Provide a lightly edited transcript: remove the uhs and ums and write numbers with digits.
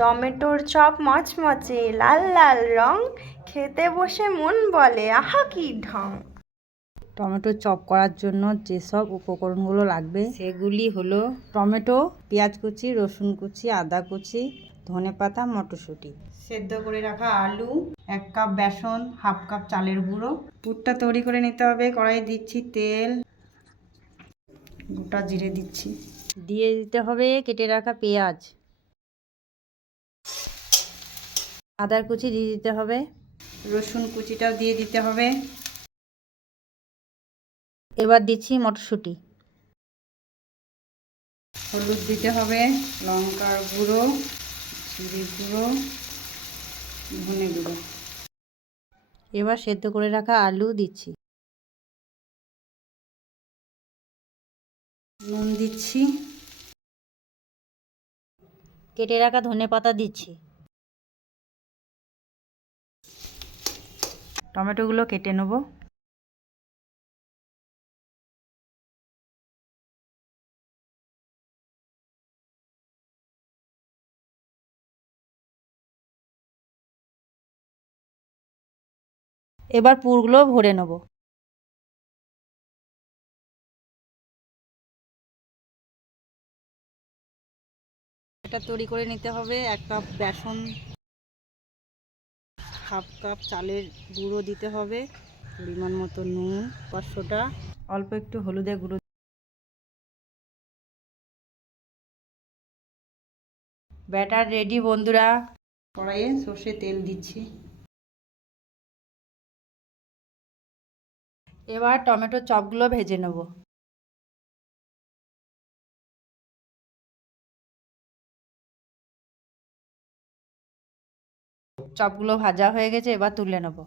টমেটোর চপ মচমচে লাল লাল রং, খেতে বসে মন বলে আহা কি ঢং। টমেটো চপ করার জন্য যেসব উপকরণগুলো লাগবে সেগুলি হলো টমেটো, পেঁয়াজ কুচি, রসুন কুচি, আদা কুচি, ধনেপাতা, মটরশুঁটি, সেদ্ধ করে রাখা আলু, 1 কাপ বেসন, 1/2 কাপ চালের গুঁড়ো। পুরটা তৈরি করে নিতে হবে। কড়াইয়ে দিচ্ছি তেল, গোটা জিরে দিচ্ছি, দিয়ে দিতে হবে কেটে রাখা পেঁয়াজ, আদার কুচি দিয়ে দিতে হবে, রসুন কুচিটাও দিয়ে দিতে হবে। এবার দিচ্ছি মটরশুঁটি, হলুদ দিতে হবে, লঙ্কার গুঁড়ো, জিরে গুঁড়ো, ধনে গুঁড়ো। এবার সেদ্ধ করে রাখা আলু দিচ্ছি, নুন দিচ্ছি, কেটে রাখা ধনেপাতা দিচ্ছি, টমেটোগুলো কেটে নেব। এবার পুরগুলো ভরে নেব। এটা তৈরি করে নিতে হবে। 1 কাপ বেসন, 1/2 কাপ চালের গুঁড়ো দিতে হবে, পরিমাণ মতো নুন, 500টা, অল্প একটু হলুদের গুঁড়ো। ব্যাটার রেডি বন্ধুরা। কড়াইয়ে সর্ষে তেল দিচ্ছি। এবার টমেটো চপগুলো ভেজে নেব। চপগুলো ভাজা হয়ে গেছে, এবার তুলে নেব।